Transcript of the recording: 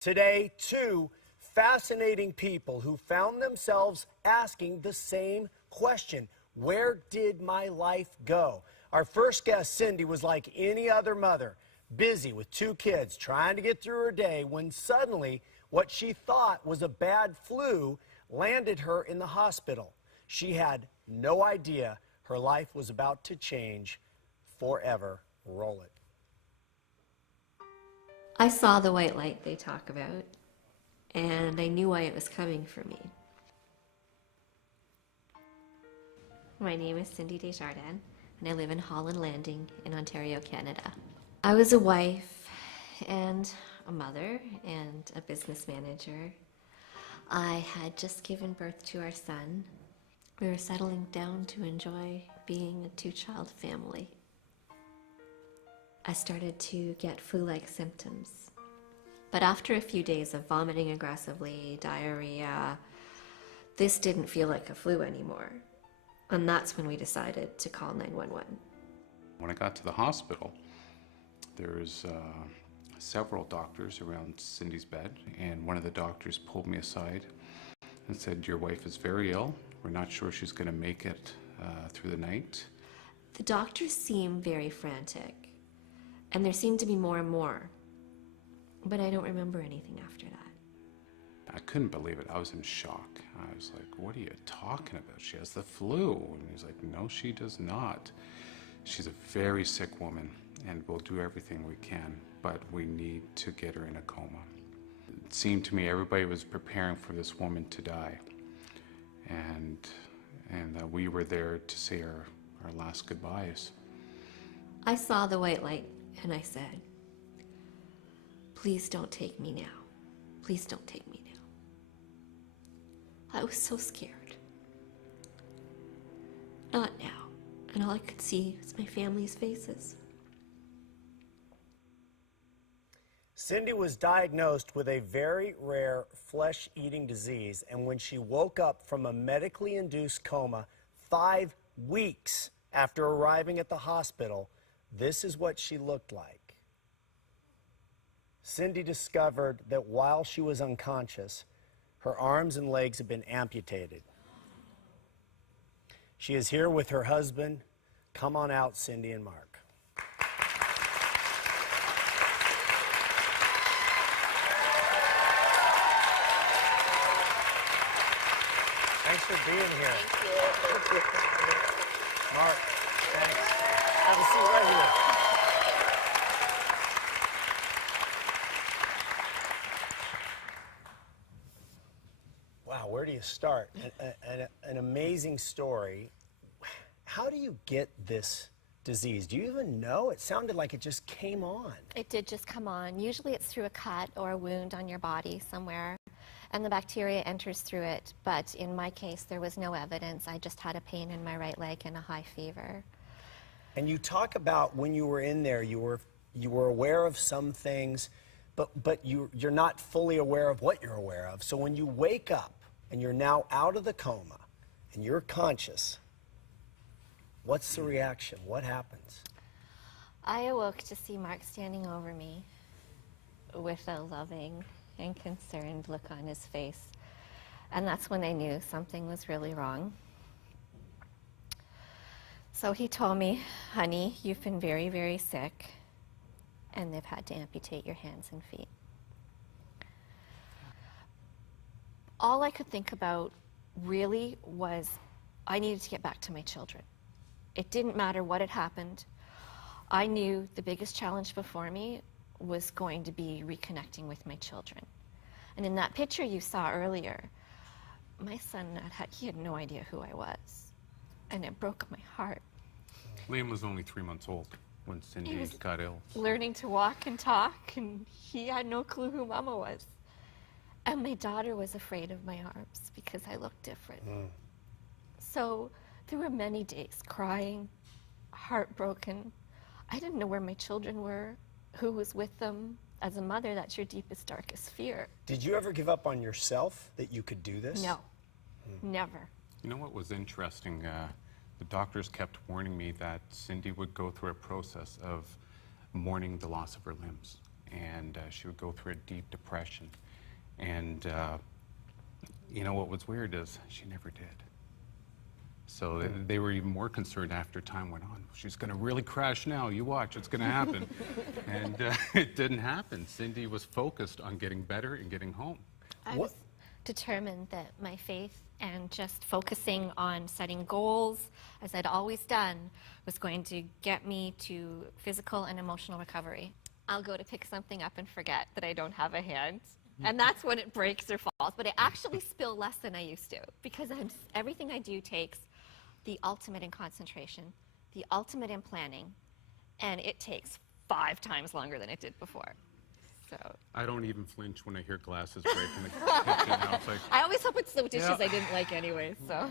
Today, two fascinating people who found themselves asking the same question: where did my life go? Our first guest, Cindy, was like any other mother, busy with two kids, trying to get through her day, when suddenly what she thought was a bad flu landed her in the hospital. She had no idea her life was about to change forever. Roll it. I saw the white light they talk about, and I knew why it was coming for me. My name is Cindy Desjardins, and I live in Holland Landing in Ontario, Canada. I was a wife and a mother and a business manager. I had just given birth to our son. We were settling down to enjoy being a two-child family. I started to get flu-like symptoms. But after a few days of vomiting aggressively, diarrhea, this didn't feel like a flu anymore. And that's when we decided to call 911. When I got to the hospital, there was several doctors around Cindy's bed, and one of the doctors pulled me aside and said, "Your wife is very ill. We're not sure she's going to make it through the night." The doctors seemed very frantic. And there seemed to be more and more. But I don't remember anything after that. I couldn't believe it. I was in shock. I was like, "What are you talking about? She has the flu." And he's like, "No, she does not. She's a very sick woman, and we'll do everything we can, but we need to get her in a coma." It seemed to me everybody was preparing for this woman to die. And we were there to say our last goodbyes. I saw the white light and I said, "Please don't take me now. Please don't take me now." I was so scared. Not now. And all I could see was my family's faces. Cindy was diagnosed with a very rare flesh-eating disease, and when she woke up from a medically induced coma 5 weeks after arriving at the hospital, this is what she looked like. Cindy discovered that while she was unconscious, her arms and legs had been amputated. She is here with her husband. Come on out, Cindy and Mark. Thanks for being here. Thank you. Mark, thanks. Have a seat right here. Wow, where do you start? An amazing story. How do you get this disease? Do you even know? It sounded like it just came on. It did just come on. Usually it's through a cut or a wound on your body somewhere, and the bacteria enters through it. But in my case, there was no evidence. I just had a pain in my right leg and a high fever. And you talk about when you were in there, you were aware of some things, but you're not fully aware of what you're aware of. So when you wake up and you're now out of the coma and you're conscious, what's the reaction? What happens? I awoke to see Mark standing over me with a loving and concerned look on his face. And that's when I knew something was really wrong. So he told me, "Honey, you've been very, very sick, and they've had to amputate your hands and feet." All I could think about really was I needed to get back to my children. It didn't matter what had happened. I knew the biggest challenge before me was going to be reconnecting with my children. And in that picture you saw earlier, my son, he had no idea who I was. And it broke my heart. Liam was only 3 months old when Cindy got ill. Learning to walk and talk, and he had no clue who Mama was. And my daughter was afraid of my arms because I looked different. So there were many days crying, heartbroken. I didn't know where my children were, who was with them. As a mother, that's your deepest, darkest fear. Did you ever give up on yourself that you could do this? No, never. You know what was interesting? The doctors kept warning me that Cindy would go through a process of mourning the loss of her limbs. and she would go through a deep depression. And you know what was weird is she never did. So they were even more concerned after time went on. She's going to really crash now. You watch, it's going to happen. And it didn't happen. Cindy was focused on getting better and getting home. I was determined that my faith and just focusing on setting goals, as I'd always done, was going to get me to physical and emotional recovery. I'll go to pick something up and forget that I don't have a hand. And that's when it breaks or falls. But I actually spill less than I used to, because everything I do takes the ultimate in concentration, the ultimate in planning, and it takes 5 times longer than it did before. So I don't even flinch when I hear glasses break in the kitchen. I was like, I always hope it's the dishes I didn't like anyway. So